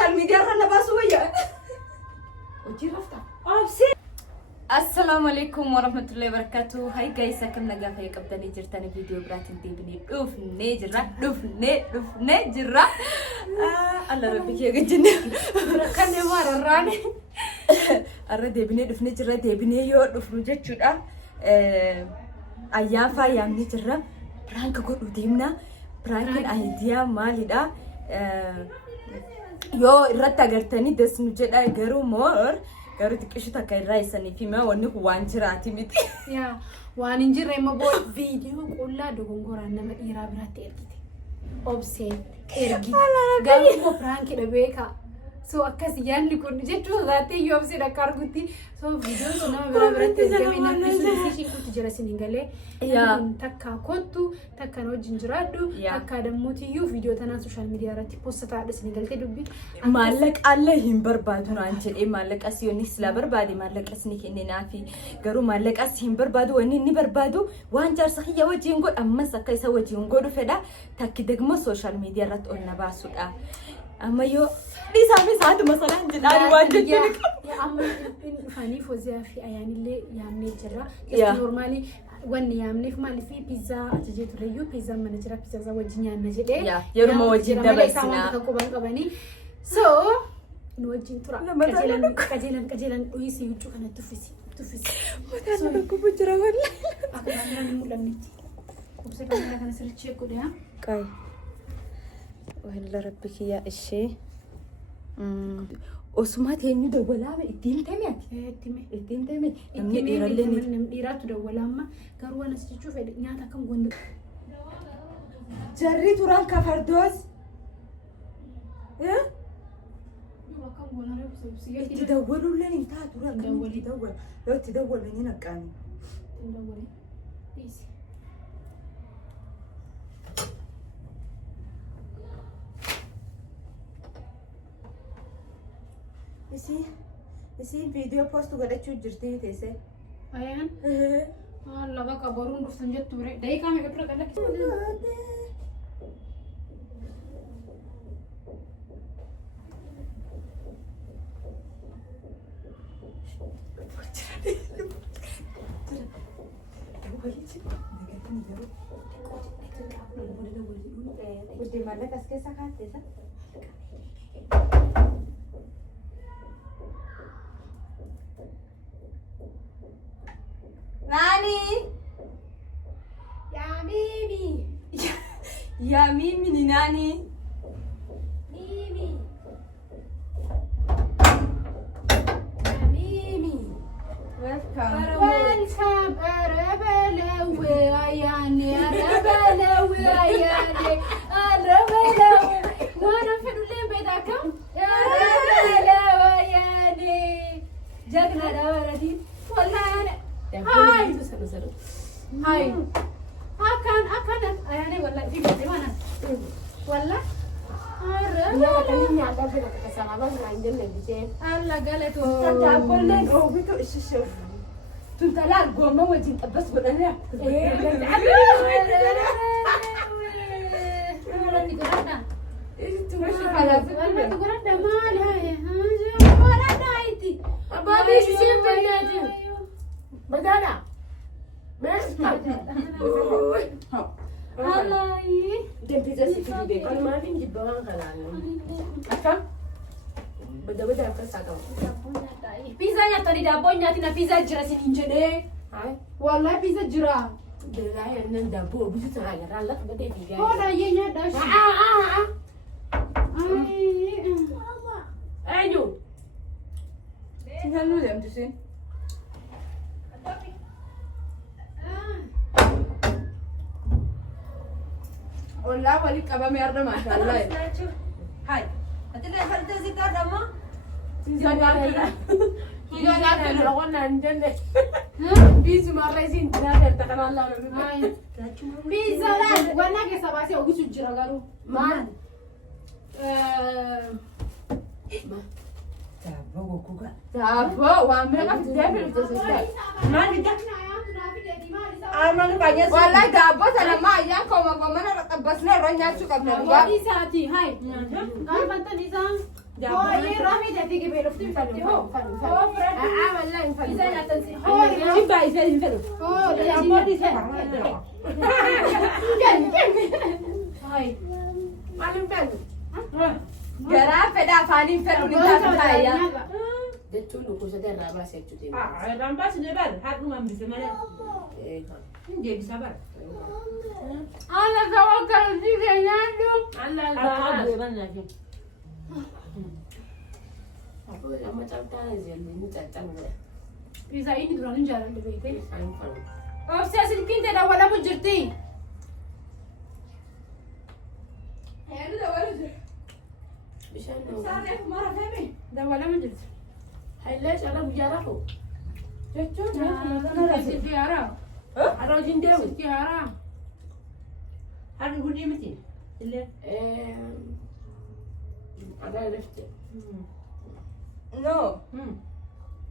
social media irra baasu wayya. Hojii rafta. Absi. Assalamu alaikum warahmatullahi wabarakatuh. Hi guys, akkam nagaa fayya qabdanii jirtan video biraatiin deebinee dhufnee jirra. Allah rabbi kee gajjinne. Kan mararraane. Arra deebinee dhufnee jirra deebinee yoo dhufnu jechuudha. Ayyaafa yaamni jirra. Prank godhu deemna. Prankin idea maalidha? Yoo irratti agartanii desnu jedha garuu more garuu xiqqishu takka irraa isanii fi maa wanni kun waan jiraati miti. Yaa waan hin jirre immoo booda viidiyoo qullaa dogongoraan nama dhiiraa biraatti ergite. Obseen ergite. Garuu immoo piraankiidha beekaa. So akkas yaadni kun jechuun zaatee yoo obseen akka argutti so viidiyoon sun nama biraa biratti ergame namni sun ishii kutti jira siniin galee. Takka kottu takka wajjin jiraadhu takka dammootiyyu viidiyoo tanaan sooshaal miidiyaa irratti poostataadha siniin galtee dubbi. Maallaqaallee hin barbaadu naan jedhee maallaqas yoonni sila barbaade maallaqas ni kenninaafi garuu maallaqas hin barbaadu wanni inni barbaadu waan jaarsa kiyya wajjin godhu ammas akka isa wajjin godhu fedha takki degmo sooshaal miidiyaa irratti ol na baasudha. Amma yoo dhiisaafii isaatu masalaan jedhaan waan jechuun amma dhufanii foozaa fi ayyaanillee yaamnee jirra. Normaalii wanni yaamneef maaliif pizzaa ajajee tureyyuu pizzaa mana jira pizzaa wajjin nyaanna jedhee yeruma wajjin dabarsinaa kan quban qabanii so nu wajjin tura qajeelan dhuyisi huccuu kana tuffisi wataana tokko jira walla akka kaameraan hin mul'annetti qubsee kaameraa kana sirriitti eegudha yaa qaay walla rabbi kiyyaa ishee Osuma teenyu dawwalaame ittiin teeme namni dhiirallee namni dhiiraatu dawwalaama garuu waan as jechuu fedhe nyaata akkam gonda jarri turan kafardoos itti dawwaluulleen hin taatu akkamitti dawwala yoo itti dawwalanii naqqaani isi video post godhachuu jirti teesse ayaan laba qabaruun dhuftan jettu bire daqiiqaa meeqa dura qalatti Nani? Ya Mimi ni nani? Mimi. Welcome. Hai. Akan ayane wallahi di mana? Wallahi. Ya katanya ada kesalahan lanjut lagi sih. Allah galeto. Kata boleh itu isu. Tuntalan gua mau wajib tabas berada. Itu masih kalau Wallahi tu kurang dah mal hai. Orang dah itu. Abadi sih benar. Badana. Alai. Dan pizza sih juga. Kalau maafin di bawah kanan. Apa? Beda-beda apa satu? Pizza nya tadi dapur nya tina pizza jira sini jene. Hai. Wallahi pizza jira. Dah yang nan dapur bisa tengah ralat beda tiga. Oh dah ye nya dah. Ayo. Tinggal lu jam tu sih. والله وليك أبا ميرد ما شاء الله. هاي. أتلا فرد زكاة دما. زكاة لو قلنا عندنا. بيزو ما رئيسين تنادر تكلم الله ولا بيزا لا وانا كسباسي أو بيزو جرا ما. Tabo, wamre kan devil itu sih. Mana kita? Aman banyak. Walau dabo sana mah yang koma mana tabasnya ronya suka berdua. Bisa ti, hai. Kau bantu Nisa. هو اللي رامي ده تيجي بيلفتي بتاعتي هو والله انفل إذا لا تنسي هو اللي جيب عايز ينفلوا هو اللي يا مودي سنة هاي معلم بلو Garaa fedhaa afaaniin fedhu ni taatu taayyaa. jechuun dhukkubsatee irraa baasee jechuudha. irraan baasne bara haadhuma hambise malee hin deebisa bara أنا توكل فيك يا نادو haadha banaafi amma cabtaan ijoollee ni caccabde. إذا إني دران جارن بيتي Isaan falu. أوفسي سلكين تدا ولا مجرتي Bishaan dhuguu. Saarreef mara feemi. ده ولا مجرت Hayilee caalaa guyyaa rafu. Jechuun سلكي هارا har'a hojiin deemu سلكي هارا har'i gudii miti illee Adaa lafte. no.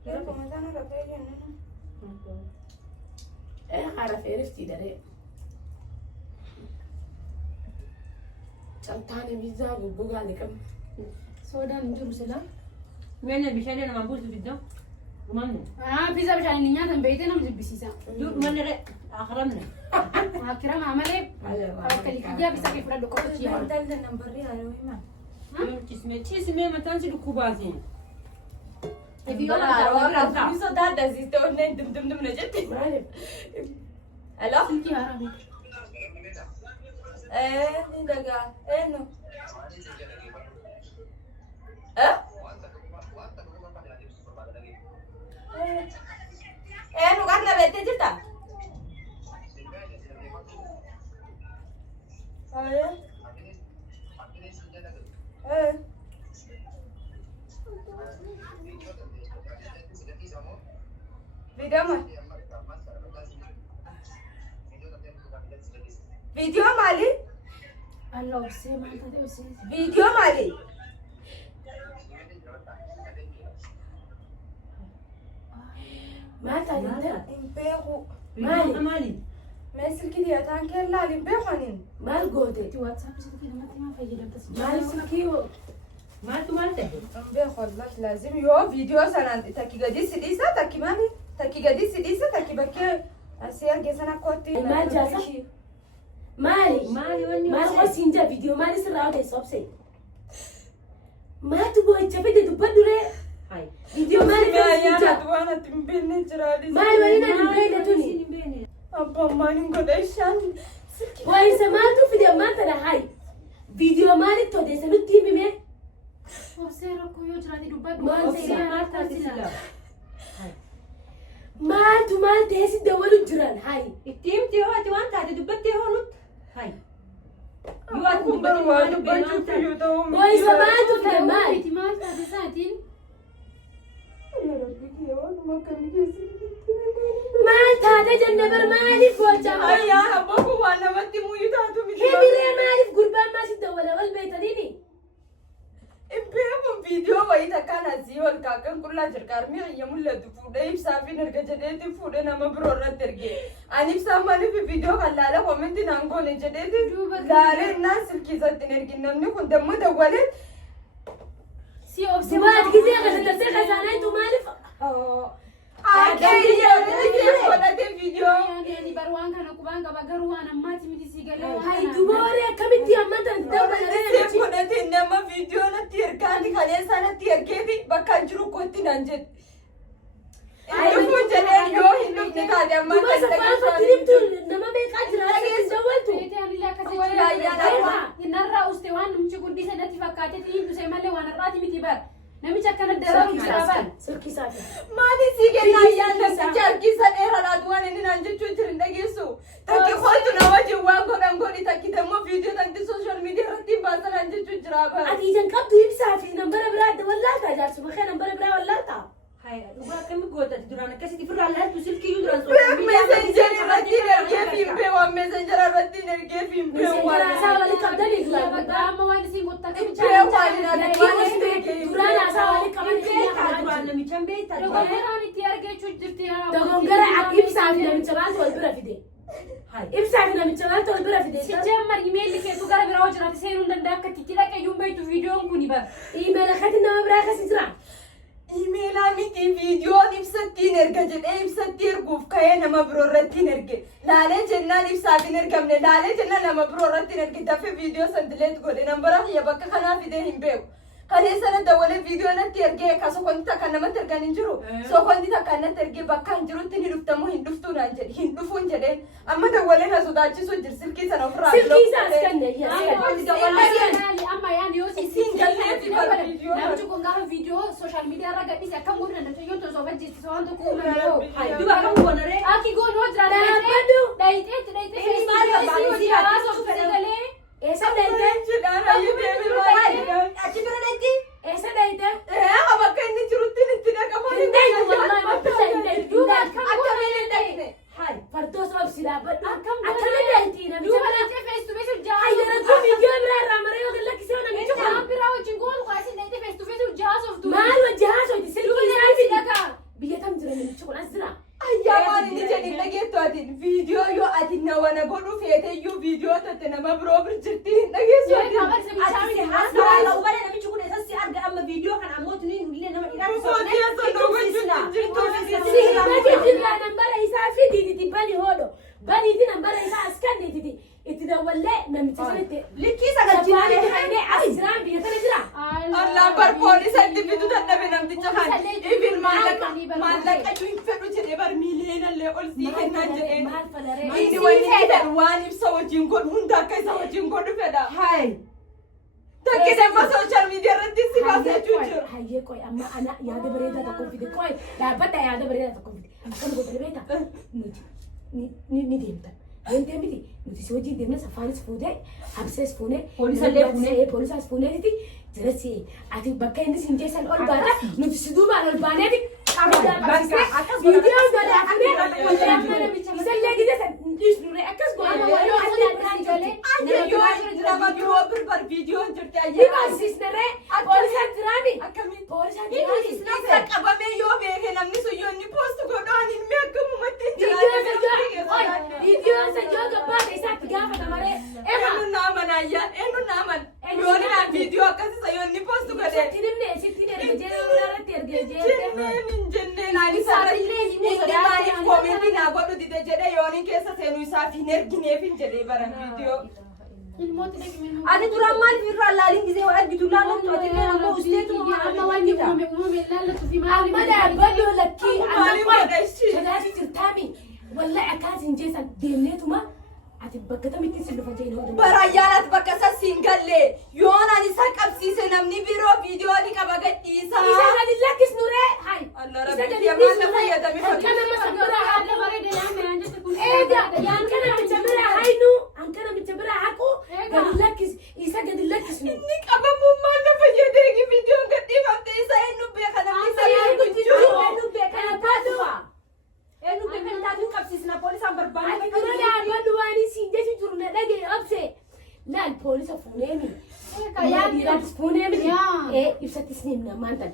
Yeroo mataan irra fe'ee jennu. Haara feeriftii daree. Cabtaan ibizzaa guggugaa liqamu. سودان نجرو سلا meenya bishaan namaan buusu fiddoo dhumanne بيزا بشان النيات من بيتنا مجبسيسا dhumanne re akramne كرام عملي أوكل كيا بيسا كيف رد كوتشي Intalli nambarri haadha himaa. ciismee mataan si dhukkubaasi Ni sodaadha siiste onneen dumdumdumna jetti. Maaliif? Hello? سلكي هارا بيت Ni dagaa. No. Nu kan beektee jirta? Video maali? الله وسي ما أنت وسي Video maali? Maal taatee? Hin beeku. maali Mee silkii dhiyaatan kee laal hin beeku anin. Maal goote? واتساب سلكي لما تما فيجي Maal silkii maaltu maal ta'e Hin beeku wallahi laazim yoo video sanaan takki gadi si dhiisa takki maali? Takki gadi si dhiisa takki bakkee asii arge sana kootti. Maal jaasa? Maali? maali wanni Maal qosiin jaa viidiyoo maali sirraa ta'e sobse? Maaltu boo'icha fide dubbadhu ree? hay Viidiyoo maali qosiin jaa? waan ati hin beekne jiraadhi. Maal waliin ati hin beekne tuni? Abbaan maal hin godha ishaan. Boo'insa maaltu fide ammaan tana hayi? Viidiyoo maalitti odeessa nutti himime? وسي ركو يجرى دبادو ما obsee Obsee. maal taate sila Maaltu maal ta'ee si dawalu jiran hayi? itti himti yoo ati waan taate dubbattee hoo nutti hay yoo ati Kun dubbatte barbaadu waan dubbee waan bachuuf taate iyyuu ta'uu miti. Boo'insa maaltu fide maal? بيتي مال تابي ساعتين Maal taate jenne bar maaliif boochaa? Ayyaa abbaa kun waan namatti muyyuu taatu miti. Hibiree maaliif gurbaan maas itti dawwala wal beekaniini? Hin beeku viidiyoo wayii takkaan asii ol kaaqan qullaa jirkaarmii ayya mul'atu fuudhee ibsaa fi erga jedheeti fuudhee nama biroo irratti erge. Ani ibsaan maaliif viidiyoo kan laala koomenti naan goone jedheeti laalee naan silkiisatti hin ergin namni kun dammoo dawwalee. سي أوبسي Sibaat gisee akkasitti kasaanaitu maaliif? Akee yoo godhatee viidiyoo. يعني بروان كان كوبان كبا غروان أماتي ميتي سيجالو Hayi dubooree akkamitti amma tan Dabalalee godhatee nama viidiyoo natti ergaati kaleessaa natti ergeeti bakka jiru kootti naan jedhe. Dhufu jedhee yoo hin dhufne taate amma Duba kan safaafatti himtu nama beekaa jira akkasitti dawwaltu. بيتي أنا لا كسر نرى أستوان نمشي كردي سنتي فكاتي تيجي تسمى وانا راتي ميتي بار نمشي كنا الدراسة مستقبل Silkii saafi. maali sii kennaa yaadatti harkisa dheeraadhaatu waan inni naan jechuu jiru hin dhageessu. Takki kootu na wajjin waan godhan godhi takki dammoo viidiyoo tanti sooshaal miidiyaa irratti hin baasan naan jechuu jira bara. Ati ijaan qabdu ibsaa fi nambara biraa adda wallaaltaa jaarsuma kee nambara biraa wallaaltaa. hay dhugaa akkami gootati duraan akkasitti firraa laaltu silkiyyuu duraan Meesenjeri irratti hin ergee fi hin beeku meesenjera irratti hin ergee fi hin beeku waan. Meesenjera isaa walitti qabdanii duraan. أما وين سي متكلم Hin beeku waan hin argine waan hin Duraan beekee hin duraan haasaa walitti qabanii beektaa duraan namichaan beektaa دغوران تيارجع شو جرتي dogongora ibsaa fi namicha maaltu wal bira fide? hay ibsaa fi namicha maaltu wal bira fide? Sijjammar imeelli keetu gara biraa hojjiraate seenuu hin danda'a akka itti dhaqeeyyuu hin beektu viidiyoon kuni bara. Iimeela akkatti nama biraa akkasii jira. Imeelaa miti viidiyoon ibsattiin erga jedhee ibsatti erguuf ka'ee nama biroo irratti hin erge. Laalee jennaan ibsaaf hin ergamne. Laalee jennaan nama biroo irratti hin erge. Dafee viidiyoo san dileet godhe. Nambara kiyya bakka kanaa fidee hin beeku. Kalee sana dawalee viidiyoo natti ergee ka sokonti takka namatti ergan hin jiru. Sokonti takka natti ergee bakka hin jirutti ni dhuftamu hin dhuftuu naan jedhe. Hin dhufuun jedheen. Amma dawalee na sodaachisu jira silkii sana ofirraa. Silkii isaa as kanneen Amma yaan yoo Isin galmeetti bara viidiyoo. namichi kun gaafa viidiyoo sooshaal miidiyaa irra gadhiise akkam godhu danda'u yoo tosoo bajjeessise waan tokko uumame yoo. Duba kan goonaree. Akki goon hoo jiraate Dhaabbadhu. dhayitee hojii hawaasa of sagalee. eessa dhayite? Jedhaan hayyuu deebiin Achi bira dhayiti. Eessa dhayite? bakka inni jirutti itti dhaqamaa hin Hindayu wallahi mabbisa hindayu. Duuba Hindayu. akkam godhu danda'e. Hai. Fardoos obsi dhaabbadhu. Akkam Akkami dhayti namicha Duuba bara. dhayitee fees tu fees hojjaa. Ayyaratu viidiyoo biraa irraa maree yoo gallakkisee namicha Waan kun. biraa wajjin goon qo'asin dhayitee fees tu fees hojjaa sooftu. Maal wajji haasawti silkii isaa si fidi. dhagaa. Biyya kam jira namichi kun as jira? Ayyamaan inni jedhin dhageettu atiin viidiyoo yoo ati nawana godhu feeteyyuu viidiyoo tatte nama biroo bir jirti hin dhageessu Yoo atiin. kabar sabicha Ati miti haasawaa ta'uu balee namichi kun eessatti arga amma viidiyoo kana ammoo tuniin illee nama dhiiraa Mootii eessa dhoogachuutti jirtu Si himate jirraa nambara isaa fiditi bani hodho. Baniiti nambara isaa as kannititi. Itti dawwallee namicha sanitti. Likkii sagal Sabbaani jiraalee kannee as jiraan biyya kana jira. Allaan bar poolisatti fidu dadhabe namticha kan ibin maallaqa hin fedhu jedhee bar miileenallee ol sii kennaan jedheen. Maal falaree? Inni wanni fedhan waan ibsa wajjin godhu hunda akka isa wajjin godhu fedha. Hai. Takki damma sooshaal miidiyaa irratti si baasachuu jiru. Hayyee qoy amma ana yaada bareedaa tokko fide qoy dhaabbata yaada bareedaa tokko fide. Akkana godhanii beektaa? Nuti ni deemtan. Deemtee miti nuti si wajjin deemnes afaanis fuudhee absees fuunee Poolisallee fuunee. poolisaas fuuneeti jirasi ati bakka inni siin jeessan ol baata nuti si duubaan ol baaneeti viidiyoon godhaafne isallee gidesan dhiisnure akkas Nama biroo birbar viidiyoon jirti ni ayyaana. barsiisnaree poolisaan jiraami Akkamitti? poolisaan Isa jiraami qabamee yoo beeke namni sun yoo inni poostu godhaan hin beekamumatti hin viidiyoon sajjoo gabbaata isaatti gaafata maree ema Eenyu naaman ayyaan eenyu naaman yoo naan viidiyoo akkasisa yoo inni poostu godhe. sittiin erga jeeree irratti ergee jeertee Jenneen hin jenneen ani sararlee inni maaliif koomentii naa godhu dide jedhe yoo inni keessa seenuu isaaf hin ergineef hin jedhee baran viidiyoo. Ilmooti dhaqime. Ati duraan maaliif irraa laaliin gisee waa argitu laallattu ati illee ammoo usteetuma Amma waan uumame uumame laallatu fi maali. amma dhaabbadoo lakkii amma Maaliif qoy godha ishii? sodaati jirtaami wallahi akkaatiin jeessan deemneetuma ati bakka tamitti si dhufa jee nama Bara ayyaanatti bakka isa siin galle yoon ani isa qabsiise namni biroo viidiyoo ni qaba gadhiisa. isa gadi lakkisnuree hai Allah isa rabbi gadi yamaan na lakkisnuree fayyadame akka nama sabbiraa Haadha haadha bareeda yaame yaan jette kun. eega anka namicha biraa haynu anka namicha biraa haqu gadi lakkis isa gadi lakkisnu Inni qabamummaan na fayyadee viidiyoon gadhiifamte isa eenyu beeka namni isa eenyu jiru. eenyu beeka taatufa. Eenyu beeka taatuun qabsiisna poolisaan barbaadu. ati dura dhaabbadhu waan isiin jechi jiru na dhagee obse laal poolisa fuuneemi yaadiraattis fuuneemi ibsattis ni himna maantan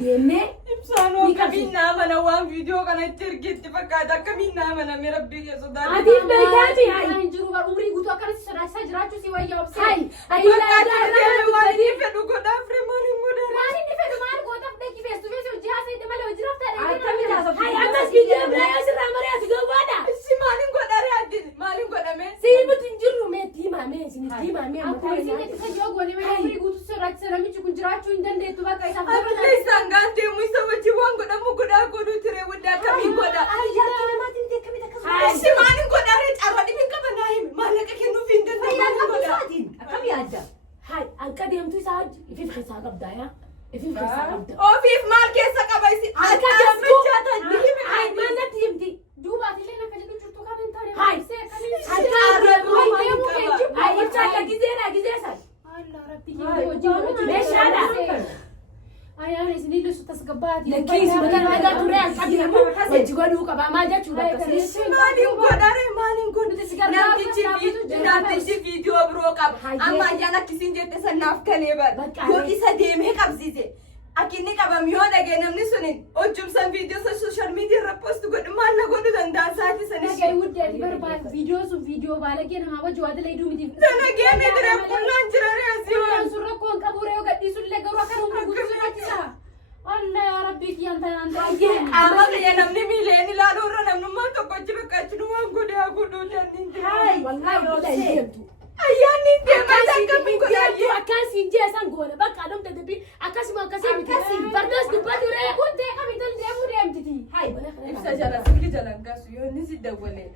deemnee Ibsaanoo akkamiin naa mana waan viidiyoo kanatti ergetti fakkaata akkamiin naa mana mi rabbii keessa taate. ati beekaati hai Hin jiru bara umrii guutuu akkanatti sodaachisaa jiraachuu si wayyaa obsee. hai Fakkaata argee waan inni fedhu godhaaf remoon hin godhan. Maal inni fedhu maal gootaaf dhaqi feestu feesu hojii haasa'e malee hojii raftaa Akkamitti haasofti? hai ammas viidiyoo biraa yoo sirraa maree ati gowwaadha Ishi maaliin godhare addin maaliin godhame? siimutu hin jirru meetti himamee isinitti himamee amma Poolisiin itti sajjoo goone malee umrii guutuu sodaachisa namichi kun jiraachuu hin dandeettu bakka isaaf Abdullee isaan gaan deemu isa wajjin waan godhamu godhaa godhuu ture wadda akkamiin godha. Ayyaa namaatiin akkamitti akkasuma. Hai. Ishi maaliin godhare carra dhibin qaba naa himi maallaqa kennuuf hin danda'u Fayyaa maaliin godha. qabsaatiin akkam yaadda. hai anka deemtu isaa wajji ifiif keessaa qabdaa yaa ifiif keessaa qabda Ofiif maal keessa qaba isi? Akka Akka jastuu jaatan hai maalatti himti duubaatillee akka jedhu jirtu kan hin taane hai obsee akkamiin harkaa deemu Harkaa deemu qaba. geejjibu hai ibsaa gizeedha gizeessan Allah rabbi hojii meeshaadha Ayyaana isinillee su tasgabbaati. lakkii isumata nagaa ture akka deemu wajji godhuu qaba maal jechuudha akkasii maaliin godhare maaliin godhu Nuti si gargaaru namtichi viidiyoo biroo qaba Hayyee. amma ayyaan akkisiin jette sannaaf kalee bara Bakka yoo hayyee. isa deemee qabsiise akka inni qabam yoo dhagee namni sunin hojii san video social media irra post godhu maal na godhu danda'a saati sanis. Nagai wuddeeti barbaad viidiyoo sun viidiyoo baalagee namaa wajji waa dalayduu miti. Sana geemee diree qullaan jiranii asii waan. Qullaan sun rakkoon qabu reewu gadhiisullee garuu akka humna guutuu rakkisa. Allah yaa rabbii kiyyaan tanaan ta'ee. Amma biyya namni miileen ilaaluu irra namnummaan tokkochi bakka achi nuwaan godhaa godhuu dandiin jira. Wallahi wallahi deemtu. Ayyaanni deemaa akkamiin godhaa Akkasiin jeesan goone bakka adamte deebi akkasuma akkasii miti. Barnoos dubbatu ree. Kuntee qabitan deemuu deemtiti. Hai ibsa jala sirri jalan kaasu yoo inni si dawwalee.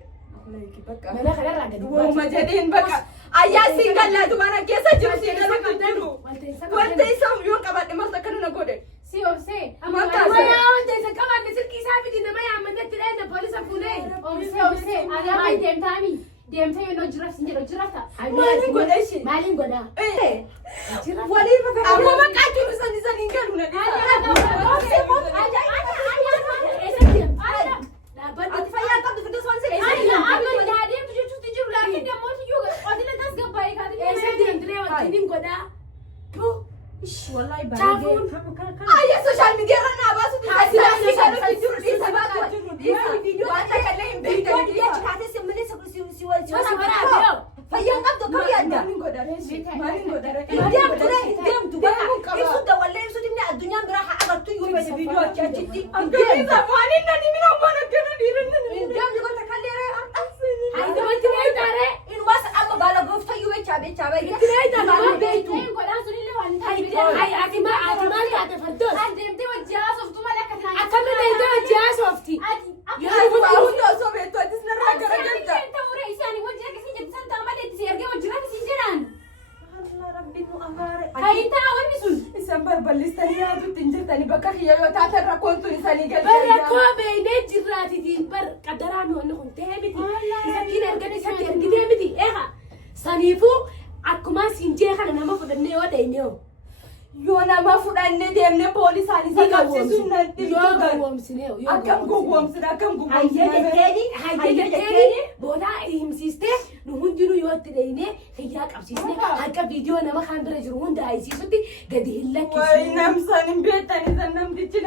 mana kanarraa gadi Wooma jedheen bakka ayyaa siin gallaatu mana keessa jiru siin galuutu jiru. Wanta isa yoo qabadhe maal akka nuna godhe. Si obsee. Wayaa wanta isa qabaanne silkii isaa fidi nama yaammannetti dheedha poolisa fuudhee. Obsee. Agaa deemtaami. Deemtee yoo jiraaf sin jedhu jiraafta. Maaliin godha ishee? Maaliin godha? Walii bakka amma maqaa jiru sanii galu na ayya social media irra naa baasu fayyaa qabdu kam yaadda maaliin godhare deemtu bakka ibsu dawallee ibsu dimne addunyaan biraa haa agartu yoo bese viidiyoo achi achitti deemta maaliin nani mina waan akkana dhiiranna deemtu goota kalleere haidamatti beeytaare in waasa amma baala goofta yoo beechaa beeyta maaliin beeytu hai atima yaate fardoos Deemtee wajji haasoftu malee akka taa'e. akkamitti deemtee wajji haasofti yaa hundi osoo beektu atis narraa garagalta isan barballeessanii yaadutti hin jirtani bakka kiyya yoo taatan rakkoon sun isanii Rakkoo beeynee jirraatitiin bar qadaraan wanni kun ta'ee miti. Isattiin ergan isatti ergitee miti. Eegaa saniifuu akkuma siin jee kana nama fudhannee yoo dheenyee yoo nama fudhannee deemnee poolisaan isa qabsiisuun natti yoo gowwoomsine akkam gowwoomsina akkam hayya jetteeni booda himsiistee nu hundinuu yoo itti dheenyee hiyyaa qabsiisne harka viidiyoo nama kan bira jiru hunda haysiisutti gadi hin lakkisu. wayi namsan hin beektani san namtichi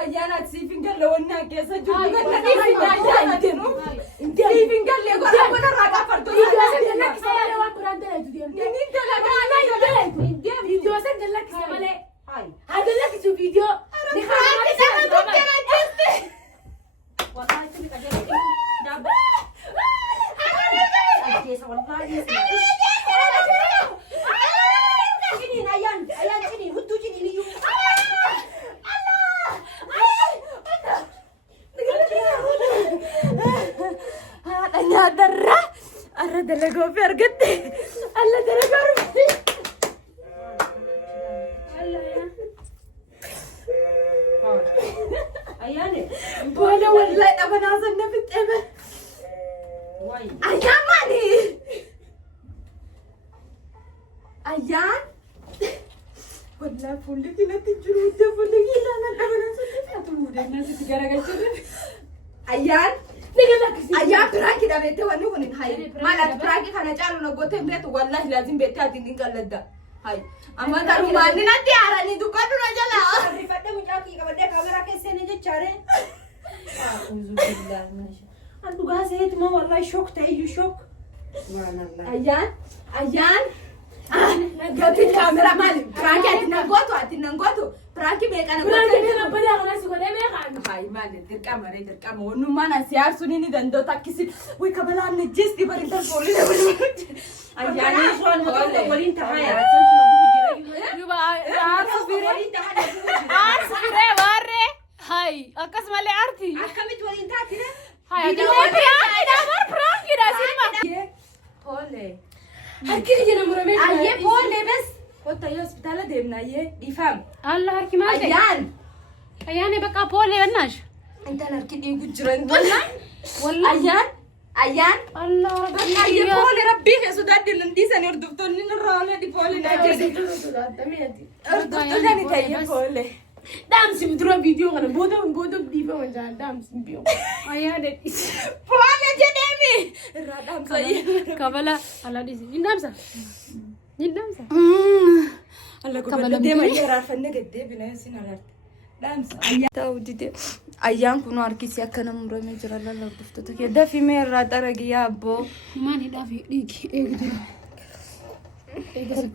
Ayyaana siifin galle wanni keessa jirtu ganna dhiifin ayyaana jennu siifin galle godha godharraa qaafartu nyaadharra arra dalagoo fi argatte alla dalagaa rufti booda wallahi dhabanaa sanna fixeeme ayyaan maali ayyaan wallahi fuulli kinatti jiru hidda fuulli kiilaana dhabanaa sanna fixatu muudannasitti garagalchuu ayyaan ayyaan piraanki dhabeette wanni kun hay maalaati piraanki kana caalu na goote hin beektu wallahi laazim beettee ati hin qalladda hay amma taru maanni natti haaranii dubbadhu na jala rifadhe mucaa kii qabadhee kaameraa keessee ni jechaare An dhugaa seetuma wallahi shook ta'eyyuu shook. ayyaan gati kaameraa maali piraanki ati nan gootu piraanki meeqana hay maali dirqama ree dirqama wannummaan asi aarsuun ni danda'u takkisi way kabalaan najjees dibarin tarfoolii Ayyaanii waliin tahaa akkasumallee arti. akkamitti waliin taatire? Pole. harki jira muramee Ayyee pole bes. Kota yoo hospitaala deemna ayyee dhiifam. Allah harki maal ta'e? Ayyaan bakka poolee bannash. intal harki dhiigu jiran ayyaan Allah ayyee pole rabbii keessa daaddiin nan dhiisan hordoftoonni narraa olee di pole naa jedhe. Hordoftoonni ta'ee pole. Daamsi dura viidiyoo kana booda dhiifama jaa daamsi biyoo. Ayyaa dedhi. Foole jedhemi. Irraa dhaamsa. Kabala ala dhisi. Hin dhaamsa. Hin dhaamsa. Alla gubadda deema raarfanne gaddeebina sin araarte. Dhaamsa. Ta'u dide. Ayyaan kun harkisi akkana muramee jira lalla hordoftoota kee. Dafimee irraa xaragiyyaa abboo. Maani dhaafi dhiigi eegdu.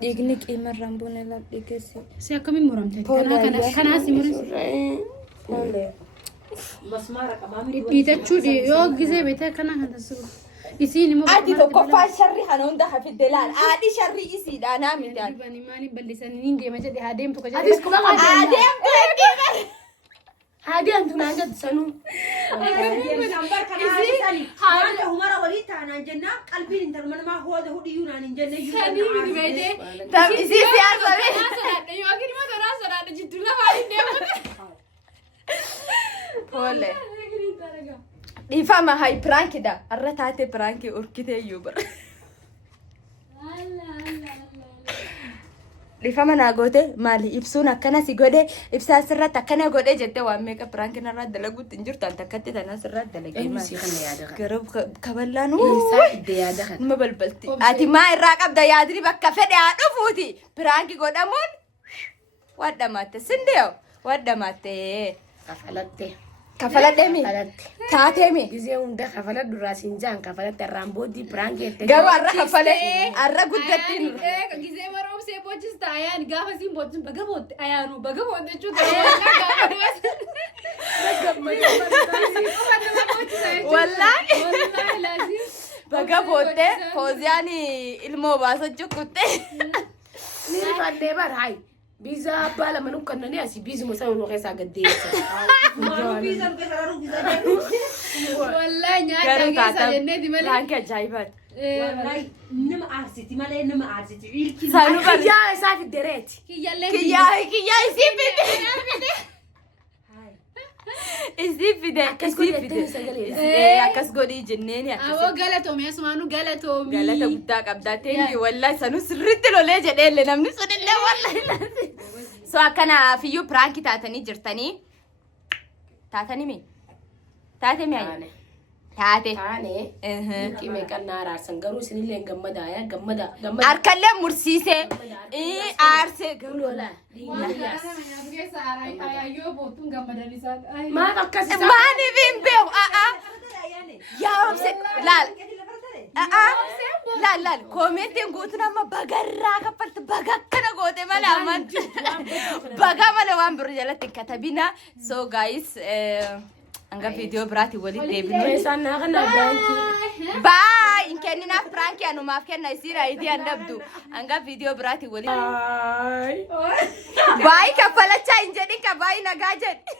Dhiigni qiimarraan boona laaf dhiigeesse. Si akkamiin muramte? Kanaa si muramte. Masmaara qabaamni. Dhiitachuu yoo gisee beektaa kana kan taasisu. Isiin immoo. Ati tokkoffaa sharri kana hunda hafidde laal. Haadhi sharri isiidha naa midhaan. Maaliif bal'isanii niin deema jedhe haa deemtu ka jedhe. Atis kuma Adeemtu eegee. Adeemtu naan jettu sanuu. Sambar kanaa isani. Haala humara walii taanaan jennaa qalbiin intaluma namaa hooda hudhiyyuu naan hin jenne iyyuu. Sanii miti beekte. Tam isii siyaasa bee. Sodaadha yookiin immoo toraa sodaadha jidduu lafaa hin deemate. Foole. Dhiifama hayi piraankiidha. Har'a taatee piraankii urkitee iyyuu bara. Dhiifama naa goote maali ibsuun akkana si godhe ibsaa sirratti akkana godhe jettee waan meeqa piraankiin irraa dalaguutti hin jirtu anta akkatti tanaa sirraa dalagee maali. Garuu kaballaan nama balbalti. Ati maa irraa qabda yaadni bakka fedhe haa dhufuuti. Piraankii godhamuun waddamaatte sindeeyo waddamaatte. Kafaladheemi. Taateemi. Gisee hunda kafala duraa sinjaan kafalatte irraan booddee piraangii jettee. Garuu har'a kafalee har'a guddattiin. Gisee maroomsee bochista ayaan gaafa siin bochin baga bootte ayaanu baga bootte jechuudha. Wallaahi. Baga bootte Fooziyaan ilmoo baasa jukutte. Ni fannee barhaay. Biza abbaa lama nu kannanii asii biizuma sana nu keessaa gaddeessa. Biizan beekaraa biizan. Wallaahi nyaata keessa jenneeti malee. Pirankii ajaa'ibaati. Wallahi nama aarsiti malee nama aarsiti. Ilki. Saanuu bara. Kiyyaa isaa fiddereeti. Kiyyallee Kiyyaa isii fide. Isii fide. Akkas godhi jettee sagalee. Akkas godhii jenneeni akkas. Awoo galatoomii asumaanuu galatoomii. Galata guddaa qabdaa teengi wallahi sanuu sirriitti lolee jedheelle namni sunillee wallahi. So akkana fiyyuu pirankii taatanii jirtanii. Taatanii mi? Taate mi ayi? Taate. Taane. Qimee qannaa araarsan garuu isinillee gammada yaa gammada. Harkallee mursiisee. Aarsee garuu Lola. Maaf akkasii. maaniif hin beeku? Yaa obse laal. Laal koomeettiin guutuun amma bagarraa kaffalti baga akkana goote malee ammaan baga malee waan biroo jalatti hin katabina. So guys hanga viidiyoo biraatiin walitti deebinu. Meeshaan naa kana piraangii. Bye. In kenninaaf pirankii anumaaf kenna isiidha itii handabdu. Hanga viidiyoo biraatiin walitti. Bye kaffalachaa hin jedhin ka bye nagaa jedhi.